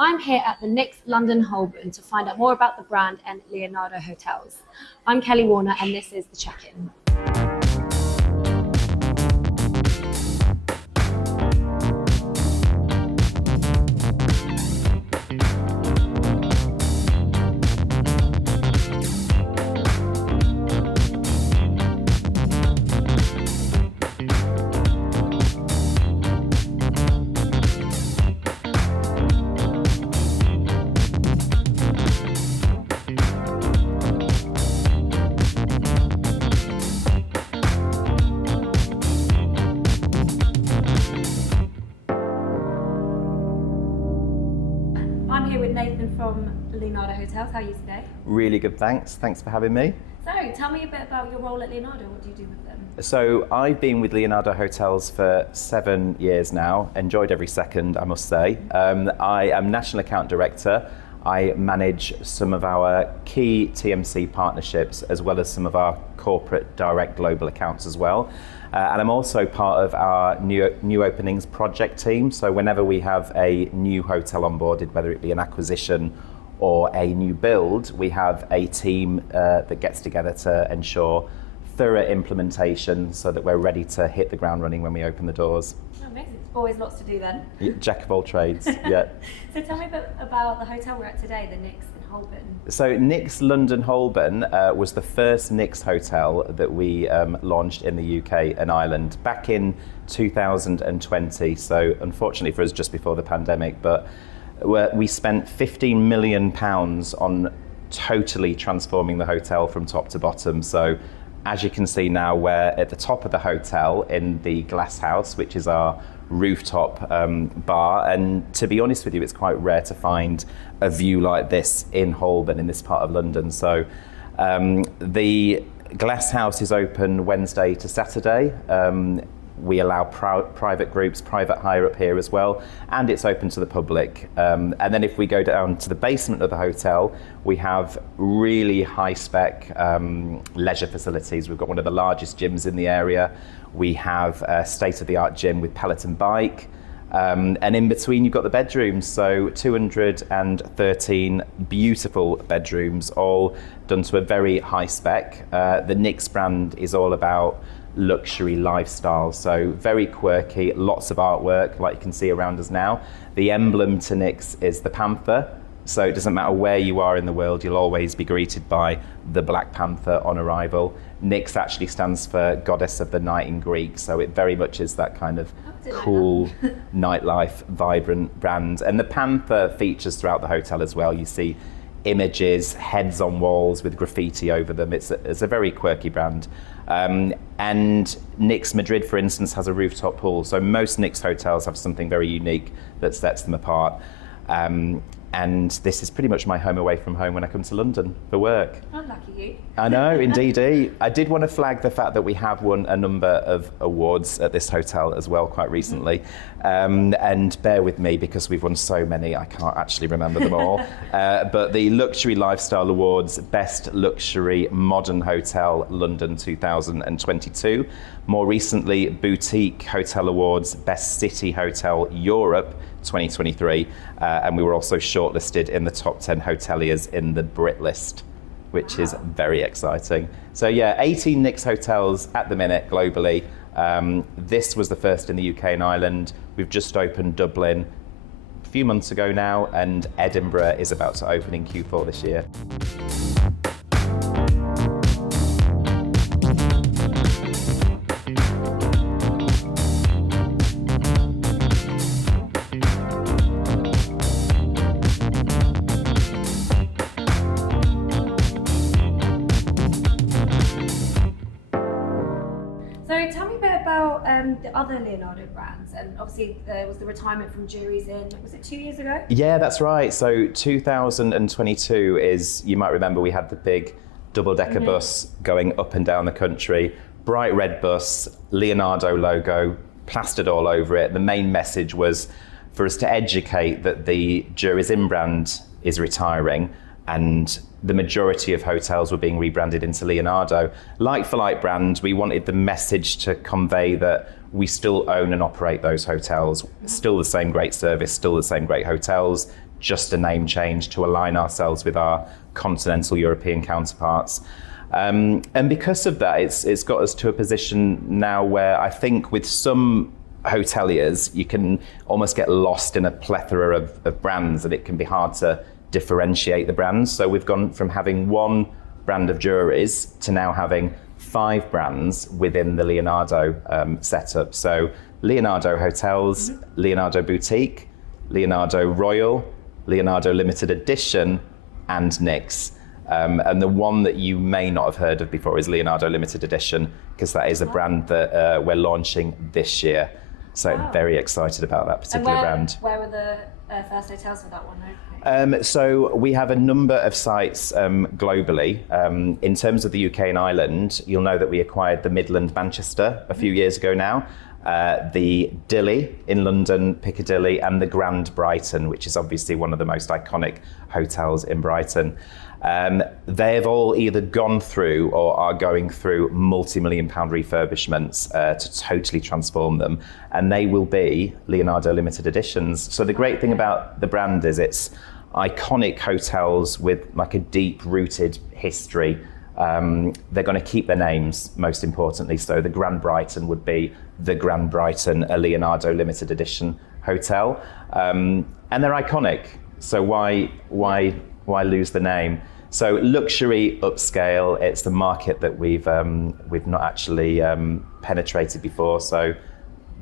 I'm here at the NYX London Holborn to find out more about the brand and Leonardo Hotels. I'm Kelly Warner and this is The Check-In. I'm here with Nathan from Leonardo Hotels. How are you today? Really good, thanks. Thanks for having me. So, tell me a bit about your role at Leonardo. What do you do with them? So I've been with Leonardo Hotels for 7 years now. Enjoyed every second, I must say. I am National Account Director. I manage some of our key TMC partnerships as well as some of our corporate direct global accounts as well. And I'm also part of our new openings project team. So whenever we have a new hotel onboarded, whether it be an acquisition or a new build, we have a team that gets together to ensure thorough implementation so that we're ready to hit the ground running when we open the doors. Oh, amazing. Always lots to do then. Yeah, jack of all trades, yeah. So tell me a bit about the hotel we're at today, the NYX in Holborn. So NYX London Holborn was the first NYX hotel that we launched in the UK and Ireland back in 2020. So unfortunately for us, just before the pandemic, but we spent £15 million on totally transforming the hotel from top to bottom. So as you can see now, we're at the top of the hotel in the glass house, which is our rooftop bar. And to be honest with you, it's quite rare to find a view like this in Holborn, in this part of London. So the glass house is open Wednesday to Saturday. We allow private groups, private hire up here as well, and it's open to the public. And then if we go down to the basement of the hotel, we have really high spec leisure facilities. We've got one of the largest gyms in the area. We have a state-of-the-art gym with Peloton bike. And in between you've got the bedrooms, so 213 beautiful bedrooms, all done to a very high spec. The NYX brand is all about luxury lifestyle, so very quirky, lots of artwork like you can see around us now. The emblem to NYX is the panther, so it doesn't matter where you are in the world, you'll always be greeted by the Black Panther on arrival. NYX actually stands for Goddess of the Night in Greek, so it very much is that kind of cool nightlife, vibrant brand. And the panther features throughout the hotel as well. You see images, heads on walls with graffiti over them. It's a very quirky brand. And NYX Madrid, for instance, has a rooftop pool. So most NYX hotels have something very unique that sets them apart. And this is pretty much my home away from home when I come to London for work. Oh, lucky you. I know, indeed. I did want to flag the fact that we have won a number of awards at this hotel as well quite recently. And bear with me because we've won so many, I can't actually remember them all. But the Luxury Lifestyle Awards, Best Luxury Modern Hotel London 2022. More recently, Boutique Hotel Awards, Best City Hotel Europe 2023, and we were also shortlisted in the top 10 hoteliers in the Brit list, which is very exciting. So yeah, 18 NYX hotels at the minute globally. This was the first in the UK and Ireland. We've just opened Dublin a few months ago now, and Edinburgh is about to open in Q4 this year. So tell me a bit about the other Leonardo brands, and obviously there was the retirement from Jury's Inn, was it 2 years ago? Yeah, that's right. So 2022 is, you might remember we had the big double-decker bus going up and down the country, bright red bus, Leonardo logo plastered all over it. The main message was for us to educate that the Jury's Inn brand is retiring and the majority of hotels were being rebranded into Leonardo. Like for like brand, we wanted the message to convey that we still own and operate those hotels, still the same great service, still the same great hotels, just a name change to align ourselves with our continental European counterparts. And because of that, it's got us to a position now where I think with some hoteliers, you can almost get lost in a plethora of brands, and it can be hard to differentiate the brands. So we've gone from having one brand of juries to now having 5 brands within the Leonardo setup. So Leonardo Hotels, Leonardo Boutique, Leonardo Royal, Leonardo Limited Edition, and NYX. And the one that you may not have heard of before is Leonardo Limited Edition, because that is a brand that we're launching this year. So very excited about that particular brand. Where were the first hotels for that one? So we have a number of sites globally. In terms of the UK and Ireland, you'll know that we acquired the Midland Manchester a few years ago now, the Dilly in London, Piccadilly, and the Grand Brighton, which is obviously one of the most iconic hotels in Brighton. They have all either gone through or are going through multi-million-pound refurbishments to totally transform them, and they will be Leonardo Limited Editions. So the great thing about the brand is it's iconic hotels with like a deep-rooted history. They're going to keep their names, most importantly. So the Grand Brighton would be the Grand Brighton, a Leonardo Limited Edition hotel, and they're iconic. So why lose the name? So luxury, upscale, it's the market that we've not actually penetrated before. So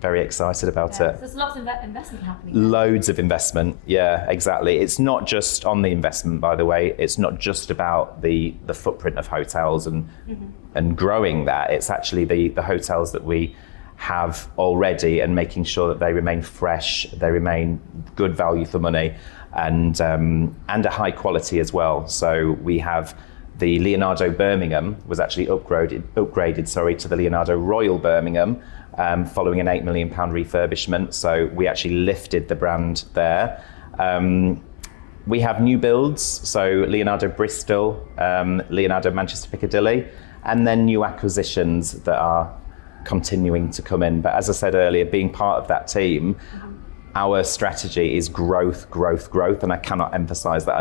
very excited about it. So there's lots of investment happening there. Loads of investment, yeah, exactly. It's not just on the investment, by the way. It's not just about the footprint of hotels and growing that. It's actually the hotels that we have already and making sure that they remain fresh, they remain good value for money, and a high quality as well. So we have the Leonardo Birmingham was actually upgraded to the Leonardo Royal Birmingham following an £8 million refurbishment. So we actually lifted the brand there. We have new builds, so Leonardo Bristol, Leonardo Manchester Piccadilly, and then new acquisitions that are continuing to come in. But as I said earlier, being part of that team, our strategy is growth, growth, growth, and I cannot emphasize that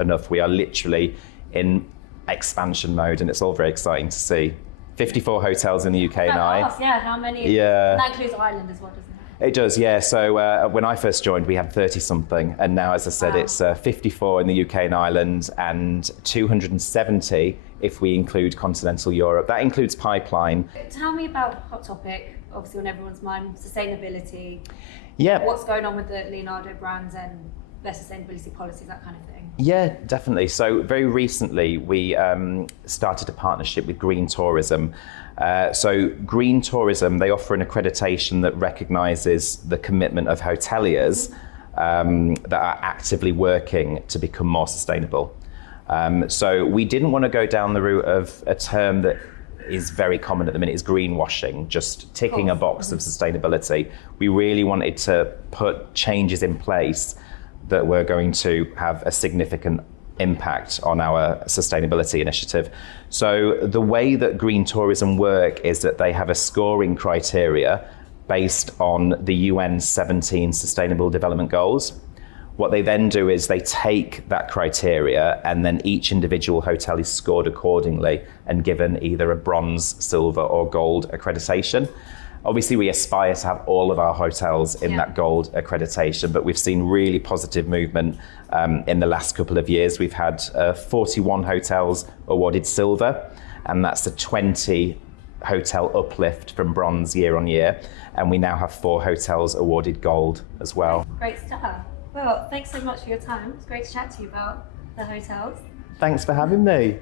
enough. We are literally in expansion mode, and it's all very exciting to see. 54 hotels in the UK and I. Yeah, how many? Yeah. That includes Ireland as well, doesn't it? It does, yeah. So when I first joined, we had 30-something, and now, as I said, it's 54 in the UK and Ireland, and 270 if we include continental Europe. That includes pipeline. Tell me about hot topic, obviously on everyone's mind, sustainability. Yeah. What's going on with the Leonardo brands and their sustainability policies, that kind of thing? Yeah, definitely. So very recently, we started a partnership with Green Tourism. So Green Tourism, they offer an accreditation that recognises the commitment of hoteliers that are actively working to become more sustainable. So we didn't want to go down the route of a term that is very common at the minute, is greenwashing, just ticking a box of sustainability. We really wanted to put changes in place that were going to have a significant impact on our sustainability initiative. So the way that Green Tourism work is that they have a scoring criteria based on the UN 17 Sustainable Development Goals. What they then do is they take that criteria, and then each individual hotel is scored accordingly and given either a bronze, silver or gold accreditation. Obviously, we aspire to have all of our hotels in that gold accreditation, but we've seen really positive movement in the last couple of years. We've had 41 hotels awarded silver, and that's a 20 hotel uplift from bronze year on year. And we now have 4 hotels awarded gold as well. Great stuff. Well, thanks so much for your time. It's great to chat to you about the hotels. Thanks for having me.